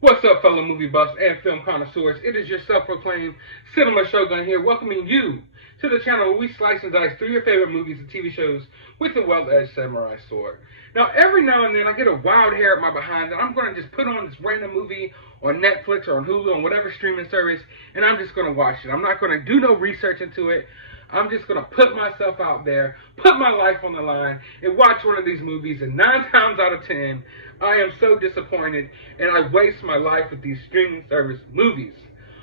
What's up, fellow movie buffs and film connoisseurs? It is your self-proclaimed Cinema Shogun here, welcoming you to the channel where we slice and dice through your favorite movies and TV shows with a well-edged samurai sword. Now, every now and then, I get a wild hair at my behind that I'm going to just put on this random movie on Netflix or on Hulu, on whatever streaming service, and I'm just going to watch it. I'm not going to do no research into it. I'm just going to put myself out there, put my life on the line, and watch one of these movies. And 9 times out of 10, I am so disappointed, and I waste my life with these streaming service movies.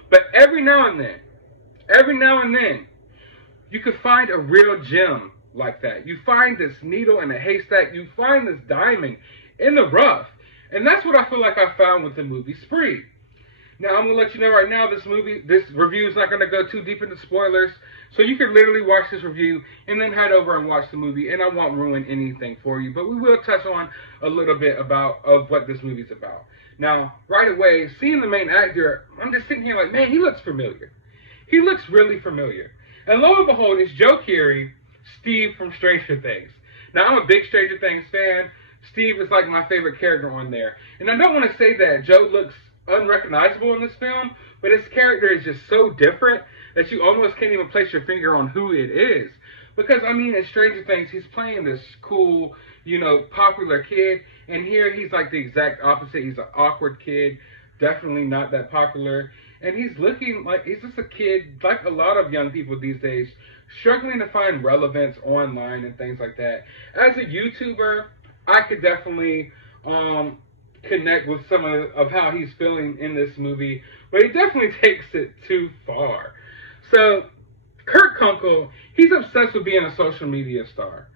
But every now and then, you can find a real gem like that. You find this needle in a haystack. You find this diamond in the rough. And that's what I feel like I found with the movie Spree. Now, I'm going to let you know right now, this review is not going to go too deep into spoilers. So you can literally watch this review and then head over and watch the movie. And I won't ruin anything for you. But we will touch on a little bit of what this movie's about. Now, right away, seeing the main actor, I'm just sitting here like, man, he looks familiar. He looks really familiar. And lo and behold, it's Joe Keery, Steve from Stranger Things. Now, I'm a big Stranger Things fan. Steve is like my favorite character on there. And I don't want to say that Joe looks unrecognizable in this film, but his character is just so different that you almost can't even place your finger on who it is. Because, I mean, in Stranger Things, he's playing this cool, popular kid, and here he's like the exact opposite. He's an awkward kid, definitely not that popular, and he's looking like he's just a kid, like a lot of young people these days, struggling to find relevance online and things like that. As a YouTuber, I could definitely connect with some of how he's feeling in this movie, but he definitely takes it too far. So, Kurt Kunkel, he's obsessed with being a social media star,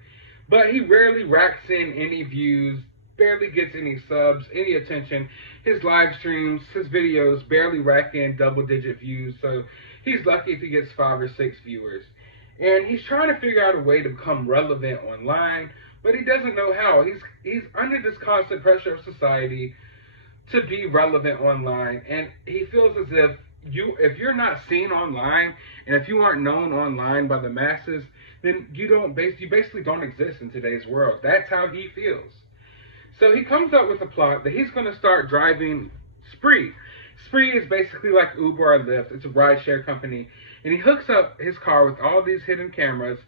but he rarely racks in any views, barely gets any subs, any attention. His live streams, his videos barely rack in double-digit views, so he's lucky if he gets 5 or 6 viewers. And he's trying to figure out a way to become relevant online, but he doesn't know how. He's under this constant pressure of society to be relevant online, and he feels as if you're not seen online, and if you aren't known online by the masses, then you basically don't exist in today's world. That's how he feels. So he comes up with a plot that he's going to start driving Spree. Spree is basically like Uber or Lyft. It's a rideshare company, and he hooks up his car with all these hidden cameras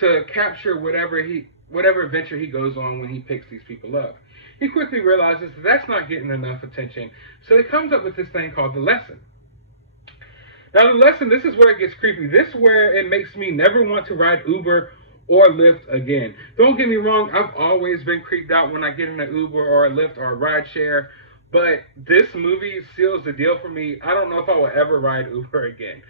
to capture whatever adventure he goes on when he picks these people up. He quickly realizes that that's not getting enough attention, so he comes up with this thing called The Lesson. Now, The Lesson, this is where it gets creepy. This is where it makes me never want to ride Uber or Lyft again. Don't get me wrong, I've always been creeped out when I get in an Uber or a Lyft or a rideshare, but this movie seals the deal for me. I don't know if I will ever ride Uber again.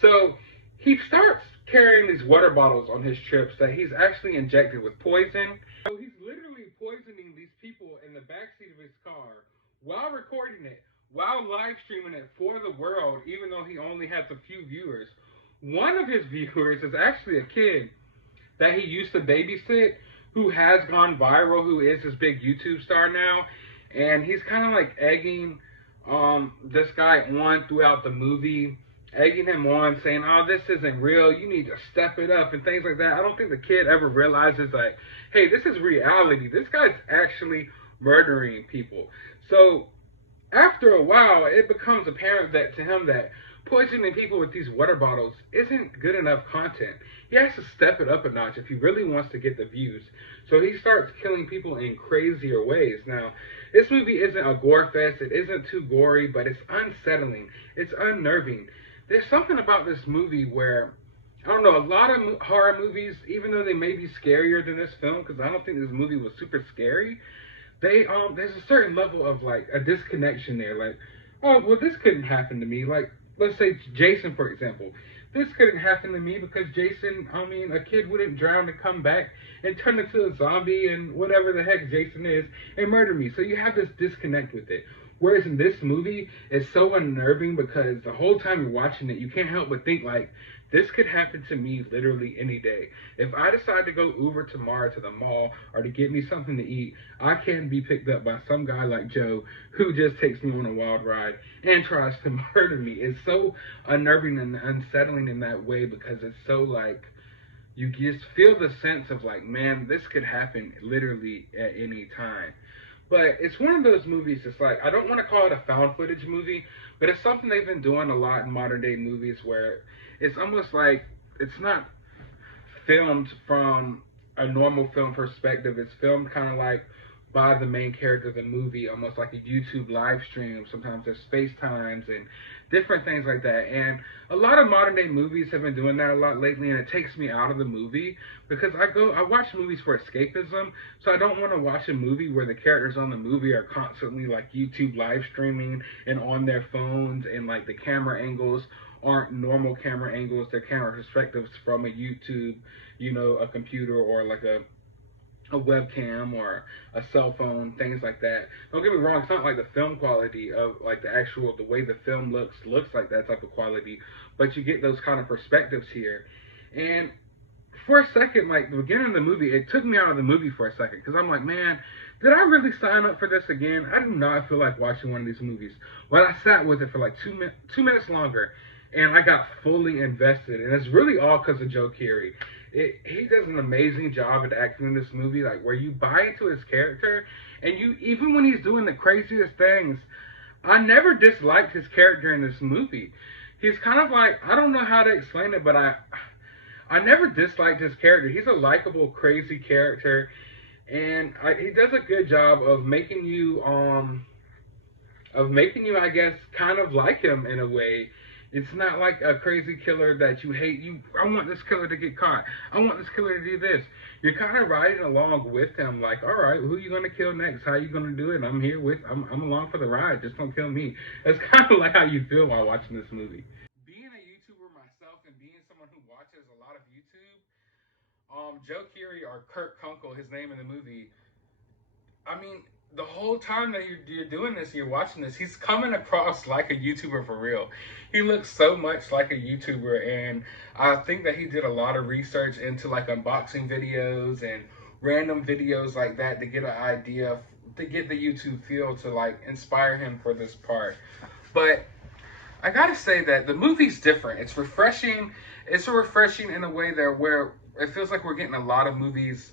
So he starts carrying these water bottles on his trips that he's actually injected with poison. So he's literally poisoning these people in the backseat of his car while recording it, while live streaming it for the world, even though he only has a few viewers. One of his viewers is actually a kid that he used to babysit who has gone viral, who is this big YouTube star now, and he's kind of like egging this guy on throughout the movie, egging him on, saying, oh, this isn't real, you need to step it up, and things like that. I don't think the kid ever realizes, like, hey, this is reality. This guy's actually murdering people. So after a while, it becomes apparent that to him that poisoning people with these water bottles isn't good enough content. He has to step it up a notch if he really wants to get the views. So he starts killing people in crazier ways. Now, this movie isn't a gore fest. It isn't too gory, but it's unsettling. It's unnerving. There's something about this movie where, I don't know, a lot of horror movies, even though they may be scarier than this film, because I don't think this movie was super scary, there's a certain level of like a disconnection there. Like, oh, well, this couldn't happen to me. Like, let's say Jason, for example. This couldn't happen to me because Jason, a kid wouldn't drown and come back and turn into a zombie and whatever the heck Jason is and murder me. So you have this disconnect with it. Whereas in this movie, it's so unnerving because the whole time you're watching it, you can't help but think like, this could happen to me literally any day. If I decide to go Uber tomorrow to the mall or to get me something to eat, I can be picked up by some guy like Joe who just takes me on a wild ride and tries to murder me. It's so unnerving and unsettling in that way because it's so like, you just feel the sense of like, man, this could happen literally at any time. But it's one of those movies. It's like I don't want to call it a found footage movie, but it's something they've been doing a lot in modern day movies where it's almost like it's not filmed from a normal film perspective. It's filmed kind of like by the main character of the movie, almost like a YouTube live stream. Sometimes there's FaceTimes and different things like that. And a lot of modern day movies have been doing that a lot lately, and it takes me out of the movie because I watch movies for escapism. So I don't want to watch a movie where the characters on the movie are constantly like YouTube live streaming and on their phones, and like the camera angles aren't normal camera angles. They're camera perspectives from a YouTube, a computer or like a webcam or a cell phone, things like that. Don't get me wrong, it's not like the film quality of like the way the film looks like that type of quality, but you get those kind of perspectives here. And for a second, like the beginning of the movie, it took me out of the movie for a second because I'm like, man, did I really sign up for this again? I do not feel like watching one of these movies. But I sat with it for like 2 minutes longer, and I got fully invested. And it's really all because of Joe Keery. He does an amazing job at acting in this movie, like where you buy into his character, and you even when he's doing the craziest things, I never disliked his character in this movie. He's kind of like, I don't know how to explain it, but I never disliked his character. He's a likable, crazy character, and he does a good job of making you, I guess, kind of like him in a way. It's not like a crazy killer that you hate. I want this killer to get caught. I want this killer to do this. You're kind of riding along with him, like, all right, who are you gonna kill next? How are you gonna do it? I'm along for the ride. Just don't kill me. That's kind of like how you feel while watching this movie. Being a YouTuber myself and being someone who watches a lot of YouTube, Joe Keery or Kurt Kunkel, his name in the movie. I mean, the whole time that you're doing this, you're watching this, he's coming across like a YouTuber for real. He looks so much like a YouTuber, and I think that he did a lot of research into like unboxing videos and random videos like that to get an idea, to get the YouTube feel to like inspire him for this part. But I gotta say that the movie's different. It's refreshing. It's refreshing in a way that where it feels like we're getting a lot of movies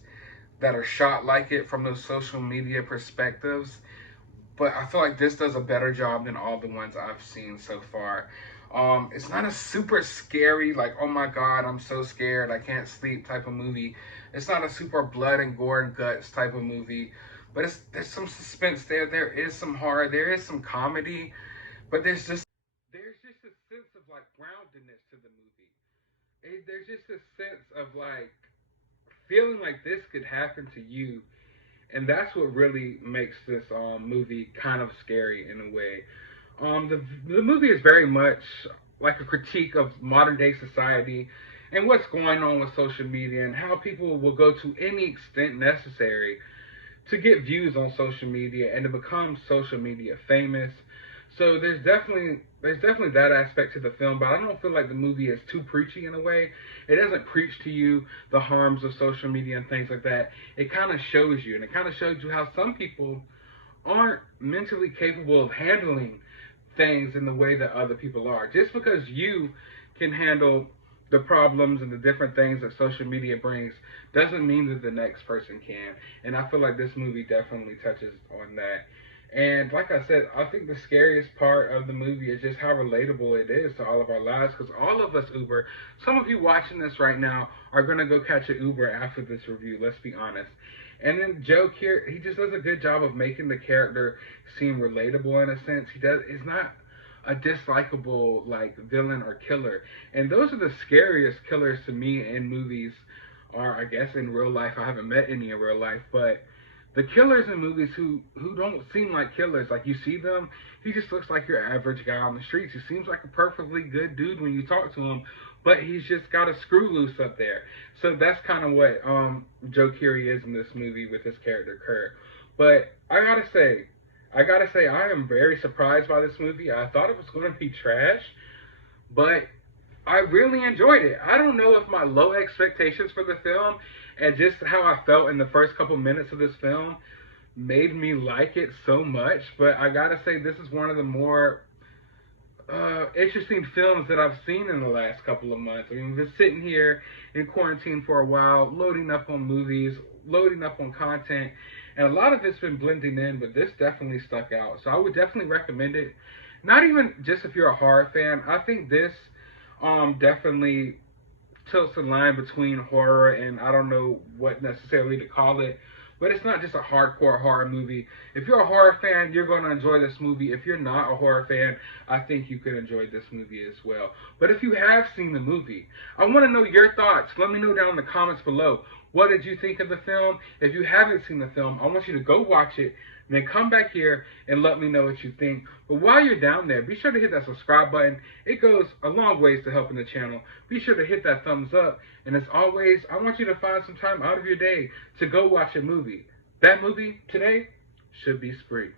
that are shot like it from those social media perspectives. But I feel like this does a better job than all the ones I've seen so far. It's not a super scary, like, oh my God, I'm so scared, I can't sleep type of movie. It's not a super blood and gore and guts type of movie. But there's some suspense there. There is some horror. There is some comedy. But there's just a sense of like groundedness to the movie. There's just a sense of like feeling like this could happen to you, and that's what really makes this movie kind of scary in a way. The movie is very much like a critique of modern day society and what's going on with social media and how people will go to any extent necessary to get views on social media and to become social media famous. So there's definitely that aspect to the film, but I don't feel like the movie is too preachy in a way. It doesn't preach to you the harms of social media and things like that. It kind of shows you, and it kind of shows you how some people aren't mentally capable of handling things in the way that other people are. Just because you can handle the problems and the different things that social media brings doesn't mean that the next person can. And I feel like this movie definitely touches on that. And like I said, I think the scariest part of the movie is just how relatable it is to all of our lives. Because all of us Uber, some of you watching this right now are going to go catch an Uber after this review, let's be honest. And then Joe Keery, he just does a good job of making the character seem relatable in a sense. He's not a dislikable like villain or killer. And those are the scariest killers to me in movies, or I guess in real life. I haven't met any in real life, but the killers in movies who don't seem like killers, like you see them, he just looks like your average guy on the streets. He seems like a perfectly good dude when you talk to him, but he's just got a screw loose up there. So that's kind of what Joe Keery is in this movie with his character Kurt. But I gotta say, I am very surprised by this movie. I thought it was going to be trash, but I really enjoyed it. I don't know if my low expectations for the film and just how I felt in the first couple minutes of this film made me like it so much, but I gotta say this is one of the more interesting films that I've seen in the last couple of months. I mean, we've been sitting here in quarantine for a while, loading up on movies, loading up on content, and a lot of it's been blending in, but this definitely stuck out. So I would definitely recommend it. Not even just if you're a horror fan. I think this definitely tilts the line between horror and I don't know what necessarily to call it. But it's not just a hardcore horror movie. If you're a horror fan, you're going to enjoy this movie. If you're not a horror fan, I think you could enjoy this movie as well. But if you have seen the movie, I want to know your thoughts. Let me know down in the comments below. What did you think of the film? If you haven't seen the film, I want you to go watch it. Then come back here and let me know what you think. But while you're down there, be sure to hit that subscribe button. It goes a long ways to helping the channel. Be sure to hit that thumbs up. And as always, I want you to find some time out of your day to go watch a movie. That movie today should be Spree.